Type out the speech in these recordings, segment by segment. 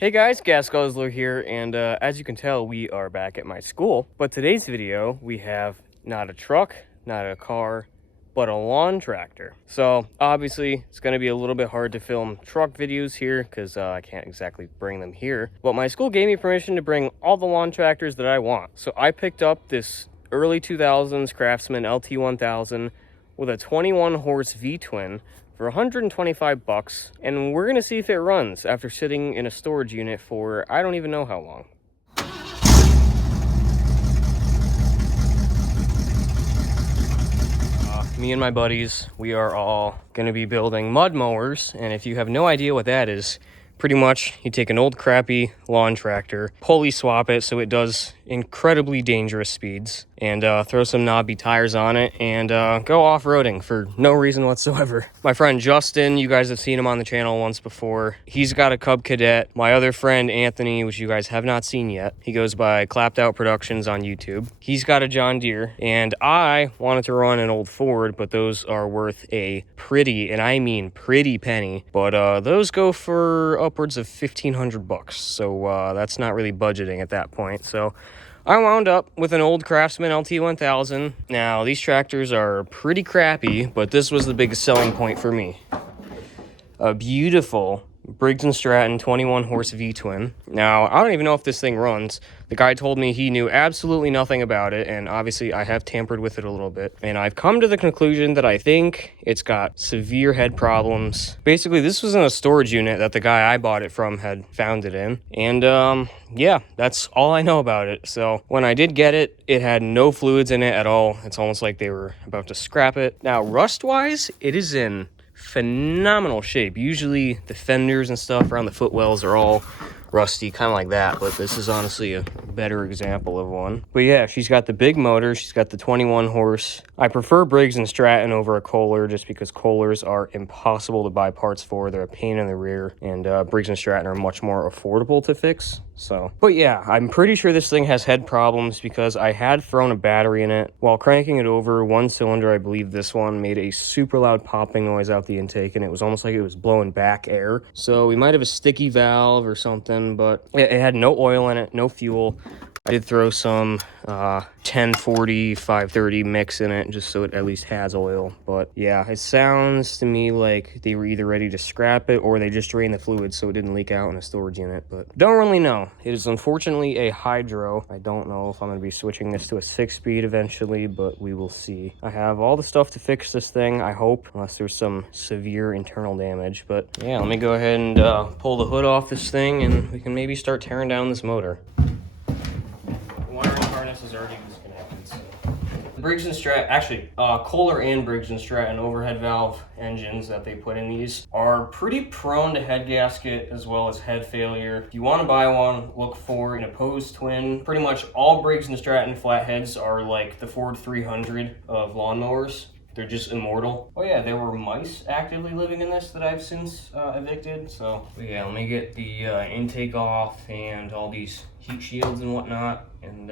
Hey guys, GasGuzler here, and as you can tell, we are back at my school. But today's video, we have not a truck, not a car, but a lawn tractor. So obviously, it's going to be a little bit hard to film truck videos here because I can't exactly bring them here. But my school gave me permission to bring all the lawn tractors that I want. So I picked up this early 2000s Craftsman LT1000 with a 21 horse V-twin for 125 bucks, and we're gonna see if it runs after sitting in a storage unit for I don't even know how long. Me and my buddies, we are all gonna be building mud mowers, and if you have no idea what that is, pretty much you take an old crappy lawn tractor, pulley swap it so it does incredibly dangerous speeds, and throw some knobby tires on it and go off-roading for no reason whatsoever. My friend Justin, you guys have seen him on the channel once before. He's got a Cub Cadet. My other friend Anthony, which you guys have not seen yet, he goes by Clapped Out Productions on YouTube. He's got a John Deere, and I wanted to run an old Ford, but those are worth a pretty, and I mean pretty penny, but those go for upwards of 1,500 bucks, so that's not really budgeting at that point. So I wound up with an old Craftsman LT1000. Now, these tractors are pretty crappy, but this was the biggest selling point for me. A beautiful Briggs & Stratton 21 horse V-twin. Now, I don't even know if this thing runs. The guy told me he knew absolutely nothing about it, and obviously I have tampered with it a little bit. And I've come to the conclusion that I think it's got severe head problems. Basically, this was in a storage unit that the guy I bought it from had found it in. And yeah, that's all I know about it. So when I did get it, it had no fluids in it at all. It's almost like they were about to scrap it. Now, rust-wise, it is in phenomenal shape. Usually the fenders and stuff around the footwells are all rusty, kind of like that, but this is honestly a better example of one. But yeah, she's got the big motor, she's got the 21 horse. I prefer Briggs & Stratton over a Kohler just because Kohlers are impossible to buy parts for. They're a pain in the rear, and Briggs & Stratton are much more affordable to fix. So, but yeah, I'm pretty sure this thing has head problems because I had thrown a battery in it. While cranking it over, one cylinder, I believe this one, made a super loud popping noise out the intake, and it was almost like it was blowing back air. So we might have a sticky valve or something, but it had no oil in it, no fuel. I did throw some 1040 530 mix in it just so it at least has oil. But yeah, it sounds to me like they were either ready to scrap it or they just drained the fluid so it didn't leak out in a storage unit. But don't really know. It is unfortunately a hydro. I don't know if I'm going to be switching this to a 6-speed eventually, but we will see. I have all the stuff to fix this thing, I hope, unless there's some severe internal damage. But yeah, let me go ahead and pull the hood off this thing and we can maybe start tearing down this motor. Wiring harness is already disconnected. So. The Briggs & Stratton, actually, Kohler and Briggs & Stratton overhead valve engines that they put in these are pretty prone to head gasket as well as head failure. If you want to buy one, look for an opposed twin. Pretty much all Briggs & Stratton flatheads are like the Ford 300 of lawnmowers. They're just immortal. Oh yeah, there were mice actively living in this that I've since evicted. So yeah, let me get the intake off and all these heat shields and whatnot, and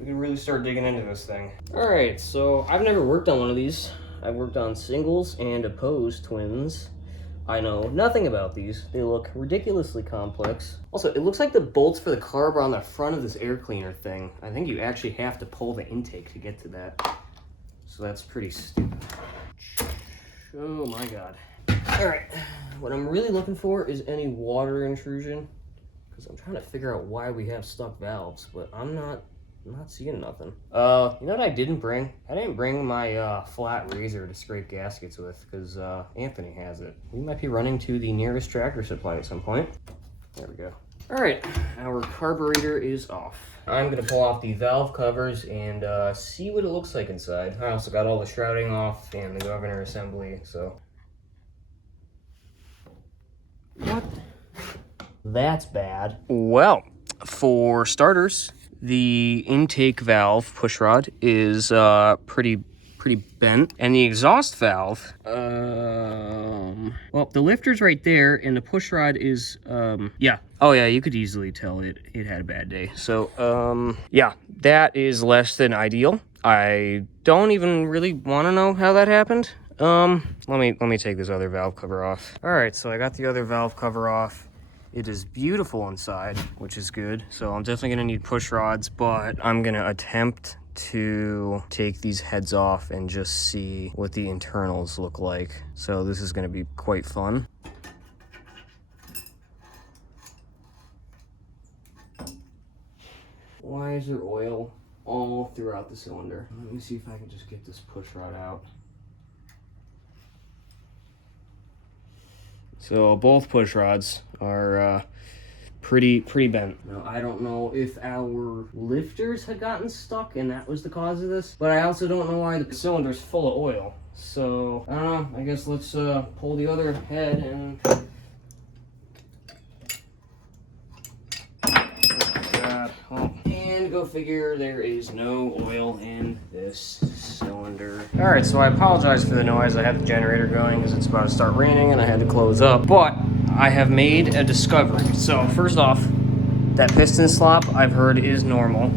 we can really start digging into this thing. All right, so I've never worked on one of these. I've worked on singles and opposed twins. I know nothing about these. They look ridiculously complex. Also, it looks like the bolts for the carb are on the front of this air cleaner thing. I think you actually have to pull the intake to get to that. So that's pretty stupid. Oh my god. Alright, what I'm really looking for is any water intrusion, because I'm trying to figure out why we have stuck valves, but I'm not seeing nothing. You know what I didn't bring? I didn't bring my flat razor to scrape gaskets with, because Anthony has it. We might be running to the nearest tractor supply at some point. There we go. Alright, our carburetor is off. I'm going to pull off the valve covers and see what it looks like inside. I also got all the shrouding off and the governor assembly, so... What? That's bad. Well, for starters, the intake valve pushrod is pretty bent, and the exhaust valve, well, the lifter's right there, and the pushrod is, yeah. Oh yeah, you could easily tell it had a bad day. So, yeah, that is less than ideal. I don't even really want to know how that happened. Let me take this other valve cover off. All right, so I got the other valve cover off. It is beautiful inside, which is good. So I'm definitely gonna need push rods, but I'm gonna attempt to take these heads off and just see what the internals look like. So this is gonna be quite fun. Why is there oil all throughout the cylinder? Let me see if I can just get this push rod out. So both push rods are pretty bent. Now I don't know if our lifters had gotten stuck and that was the cause of this, but I also don't know why the cylinder's full of oil. So I don't know, I guess let's pull the other head and and go figure there is no oil in this cylinder. All right, so I apologize for the noise. I have the generator going because it's about to start raining and I had to close up, but I have made a discovery. So first off, that piston slop I've heard is normal.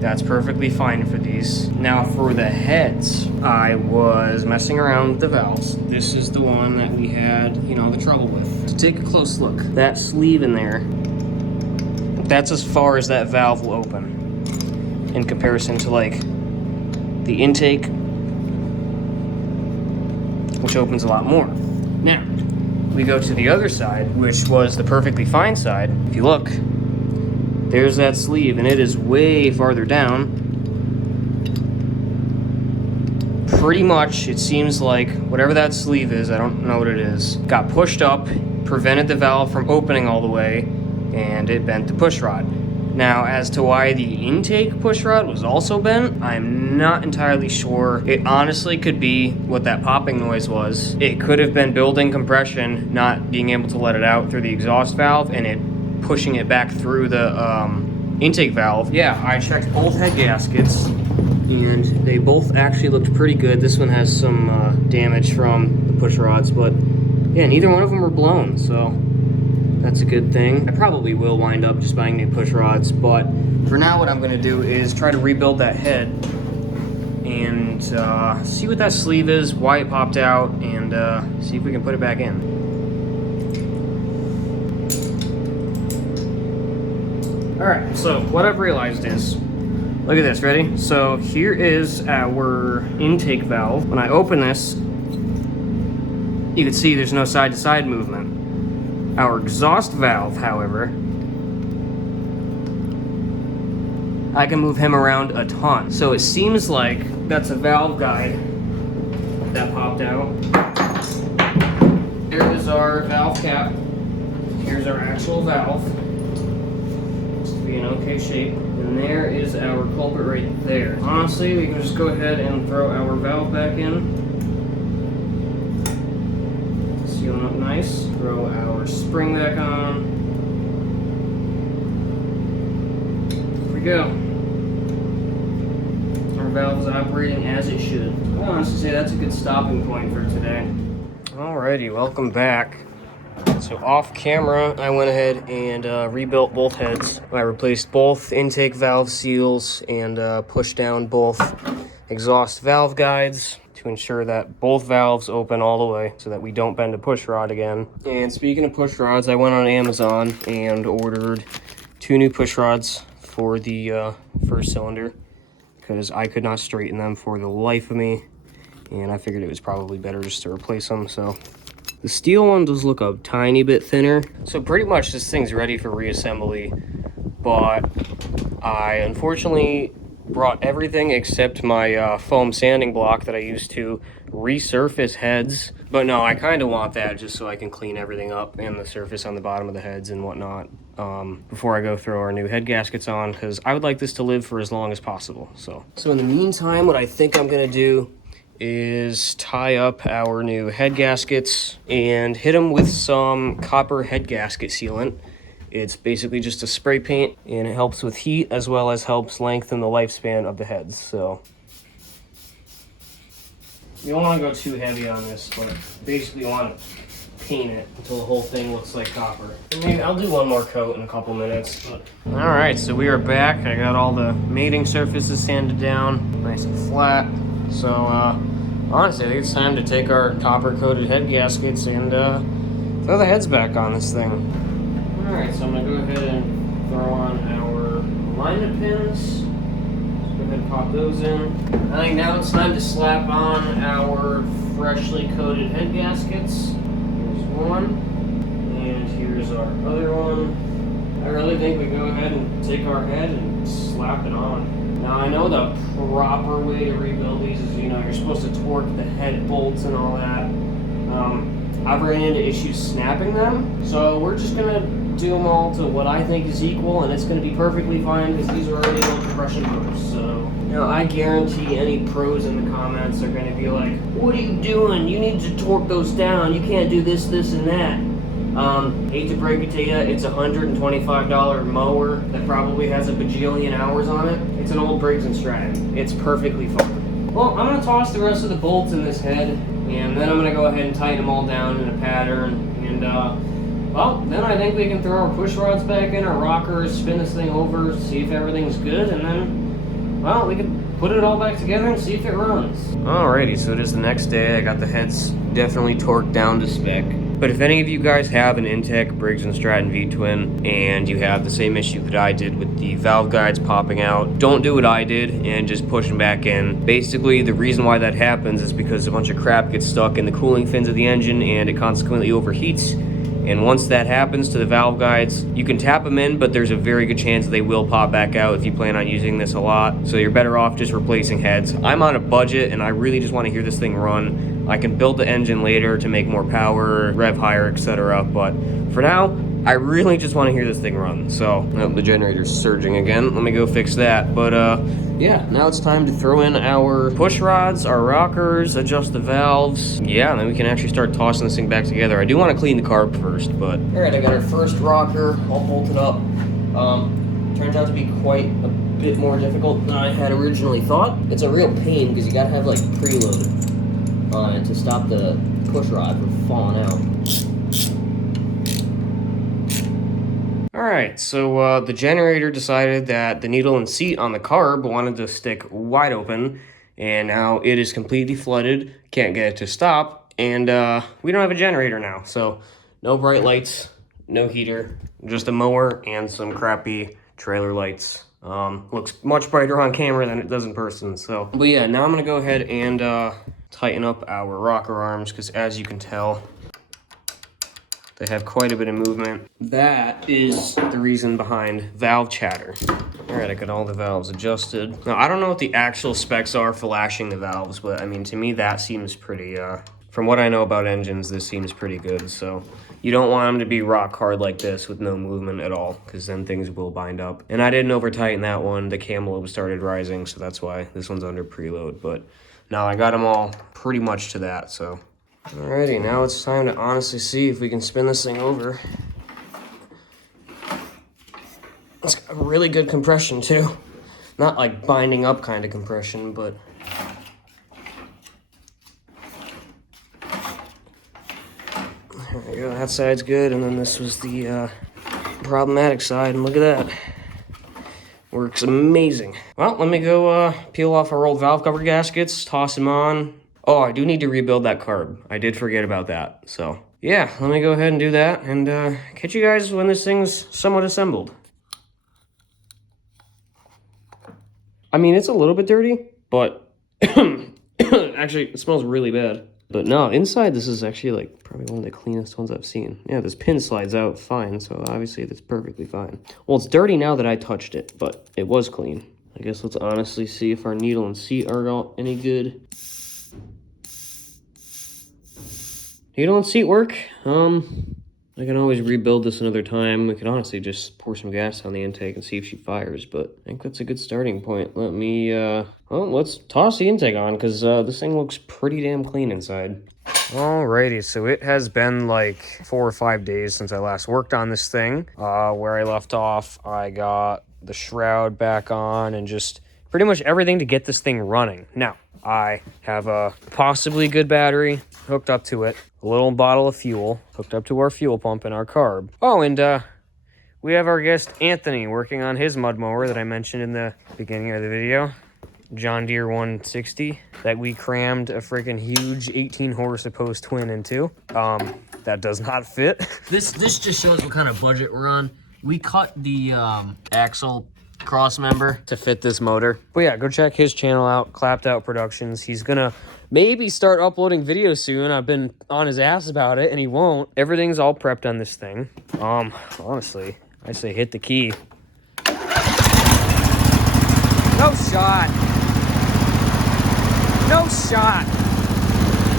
That's perfectly fine for these. Now for the heads, I was messing around with the valves. This is the one that we had, the trouble with. So take a close look. That sleeve in there, that's as far as that valve will open in comparison to like the intake, which opens a lot more. Now, we go to the other side, which was the perfectly fine side. If you look, there's that sleeve and it is way farther down. Pretty much, it seems like whatever that sleeve is, I don't know what it is, got pushed up, prevented the valve from opening all the way, and it bent the push rod. Now, as to why the intake push rod was also bent, I'm not entirely sure. It honestly could be what that popping noise was. It could have been building compression, not being able to let it out through the exhaust valve, and it pushing it back through the intake valve. Yeah, I checked both head gaskets, and they both actually looked pretty good. This one has some damage from the push rods, but yeah, neither one of them were blown, so that's a good thing. I probably will wind up just buying new push rods, but for now what I'm gonna do is try to rebuild that head and see what that sleeve is, why it popped out, and see if we can put it back in. All right, so what I've realized is, look at this, ready? So here is our intake valve. When I open this, you can see there's no side-to-side movement. Our exhaust valve, however, I can move him around a ton. So it seems like that's a valve guide that popped out. There is our valve cap. Here's our actual valve. Looks to be in okay shape. And there is our culprit right there. Honestly, we can just go ahead and throw our valve back in. Sealing up nice. Throw our spring back on. Here we go. Our valve is operating as it should. I honestly say that's a good stopping point for today. Alrighty, welcome back. So off camera, I went ahead and rebuilt both heads. I replaced both intake valve seals and pushed down both exhaust valve guides to ensure that both valves open all the way so that we don't bend a push rod again. And speaking of push rods, I went on Amazon and ordered 2 new push rods for the first cylinder because I could not straighten them for the life of me, and I figured it was probably better just to replace them. So the steel one does look a tiny bit thinner. So pretty much this thing's ready for reassembly, but I unfortunately brought everything except my foam sanding block that I used to resurface heads. But no, I kind of want that just so I can clean everything up and the surface on the bottom of the heads and whatnot before I go throw our new head gaskets on, because I would like this to live for as long as possible. So in the meantime, what I think I'm gonna do is tie up our new head gaskets and hit them with some copper head gasket sealant. It's basically just a spray paint, and it helps with heat as well as helps lengthen the lifespan of the heads. So you don't want to go too heavy on this, but basically you want to paint it until the whole thing looks like copper. And maybe I'll do one more coat in a couple minutes. But all right, so we are back. I got all the mating surfaces sanded down, nice and flat. So honestly, I think it's time to take our copper coated head gaskets and throw the heads back on this thing. Alright, so I'm going to go ahead and throw on our alignment pins. Let's go ahead and pop those in. I think now it's time to slap on our freshly coated head gaskets. Here's one, and here's our other one. I really think we go ahead and take our head and slap it on. Now I know the proper way to rebuild these is, you're supposed to torque the head bolts and all that. I've ran into issues snapping them, so we're just gonna do them all to what I think is equal, and it's gonna be perfectly fine because these are already low compression motors. So, I guarantee any pros in the comments are gonna be like, "What are you doing? You need to torque those down. You can't do this, this, and that." Hate to break it to you, it's a $125 mower that probably has a bajillion hours on it. It's an old Briggs & Stratton. It's perfectly fine. Well, I'm gonna toss the rest of the bolts in this head, and then I'm gonna go ahead and tighten them all down in a pattern. And well, then I think we can throw our push rods back in, our rockers, spin this thing over, see if everything's good, and then, well, we can put it all back together and see if it runs. Alrighty, so it is the next day. I got the heads definitely torqued down to spec. But if any of you guys have an Intech Briggs & Stratton V-twin and you have the same issue that I did with the valve guides popping out, don't do what I did and just push them back in. Basically, the reason why that happens is because a bunch of crap gets stuck in the cooling fins of the engine and it consequently overheats. And once that happens to the valve guides, you can tap them in, but there's a very good chance they will pop back out if you plan on using this a lot. So you're better off just replacing heads. I'm on a budget and I really just want to hear this thing run. I can build the engine later to make more power, rev higher, etc. But for now, I really just want to hear this thing run. So, the generator's surging again. Let me go fix that. But yeah, now it's time to throw in our push rods, our rockers, adjust the valves. Yeah, and then we can actually start tossing this thing back together. I do want to clean the carb first, but... Alright, I got our first rocker all bolted up. Turns out to be quite a bit more difficult than I had originally thought. It's a real pain because you gotta have like preload on it to stop the push rod from falling out. Alright, so the generator decided that the needle and seat on the carb wanted to stick wide open, and now it is completely flooded, can't get it to stop, and we don't have a generator now, so no bright lights, no heater, just a mower and some crappy trailer lights. Looks much brighter on camera than it does in person, so. But yeah, now I'm gonna go ahead and tighten up our rocker arms, because as you can tell, they have quite a bit of movement. That is the reason behind valve chatter. All right, I got all the valves adjusted. Now, I don't know what the actual specs are for lashing the valves, but I mean, to me, that seems pretty, from what I know about engines, this seems pretty good. So you don't want them to be rock hard like this with no movement at all, because then things will bind up. And I didn't over tighten that one. The cam lobe started rising, so that's why this one's under preload. But now I got them all pretty much to that, so. Alrighty, now it's time to honestly see if we can spin this thing over. It's got really good compression too. Not like binding up kind of compression, but... There we go, that side's good, and then this was the problematic side, and look at that. Works amazing. Well, let me go peel off our old valve cover gaskets, toss them on. Oh, I do need to rebuild that carb. I did forget about that. So, yeah, let me go ahead and do that and catch you guys when this thing's somewhat assembled. I mean, it's a little bit dirty, but actually, it smells really bad. But no, inside this is actually like probably one of the cleanest ones I've seen. Yeah, this pin slides out fine, so obviously that's perfectly fine. Well, it's dirty now that I touched it, but it was clean. I guess let's honestly see if our needle and seat are all any good. Needle and seat work. I can always rebuild this another time. We could honestly just pour some gas on the intake and see if she fires, but I think that's a good starting point. Let me, well, let's toss the intake on, because this thing looks pretty damn clean inside. Alrighty, so it has been like 4 or 5 days since I last worked on this thing. Where I left off, I got the shroud back on and just pretty much everything to get this thing running. Now, I have a possibly good battery hooked up to it, a little bottle of fuel hooked up to our fuel pump and our carb. Oh, and we have our guest Anthony working on his mud mower that I mentioned in the beginning of the video. John Deere 160 that we crammed a freaking huge 18 horse opposed twin into. that does not fit. This just shows what kind of budget we're on. We cut the axle cross member to fit this motor. But yeah, go check his channel out, Clapped Out Productions. He's gonna maybe start uploading videos soon. I've been on his ass about it, and he won't. Everything's all prepped on this thing. Honestly, I say hit the key. No shot. No shot.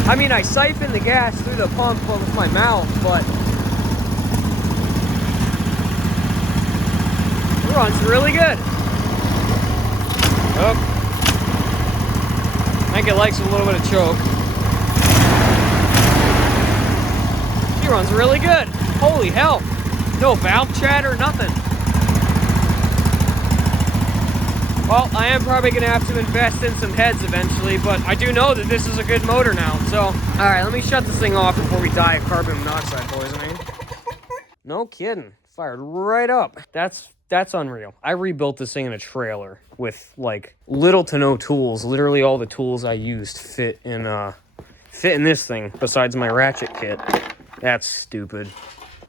I mean, I siphon the gas through the pump with my mouth, but it runs really good. Oh. I think it likes a little bit of choke. He runs really good. Holy hell. No valve chatter, nothing. Well, I am probably going to have to invest in some heads eventually, but I do know that this is a good motor now. So, all right, let me shut this thing off before we die of carbon monoxide poisoning. No kidding. Fired right up. That's unreal. I rebuilt this thing in a trailer with, like, little to no tools. Literally all the tools I used fit in this thing, besides my ratchet kit. That's stupid.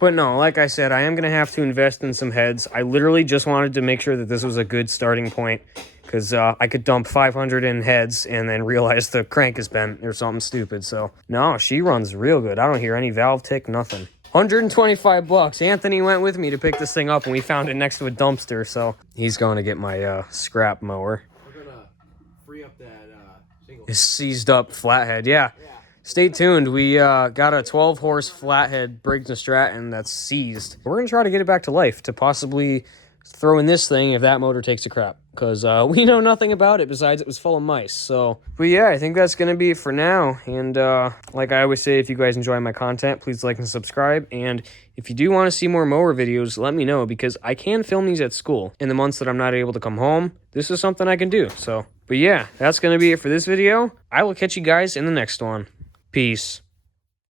But no, like I said, I am going to have to invest in some heads. I literally just wanted to make sure that this was a good starting point, because I could dump 500 in heads and then realize the crank is bent or something stupid. So, no, she runs real good. I don't hear any valve tick, nothing. 125 bucks. Anthony went with me to pick this thing up, and we found it next to a dumpster, so he's going to get my scrap mower. We're going to free up that single. His seized up flathead, yeah. Stay tuned. We got a 12-horse flathead Briggs & Stratton that's seized. We're going to try to get it back to life to possibly throw in this thing if that motor takes a crap, because we know nothing about it besides it was full of mice. So, but yeah, I think that's going to be it for now. And like I always say, if you guys enjoy my content, please like and subscribe. And if you do want to see more mower videos, let me know, because I can film these at school in the months that I'm not able to come home. This is something I can do. So, but yeah, that's going to be it for this video. I will catch you guys in the next one. Peace.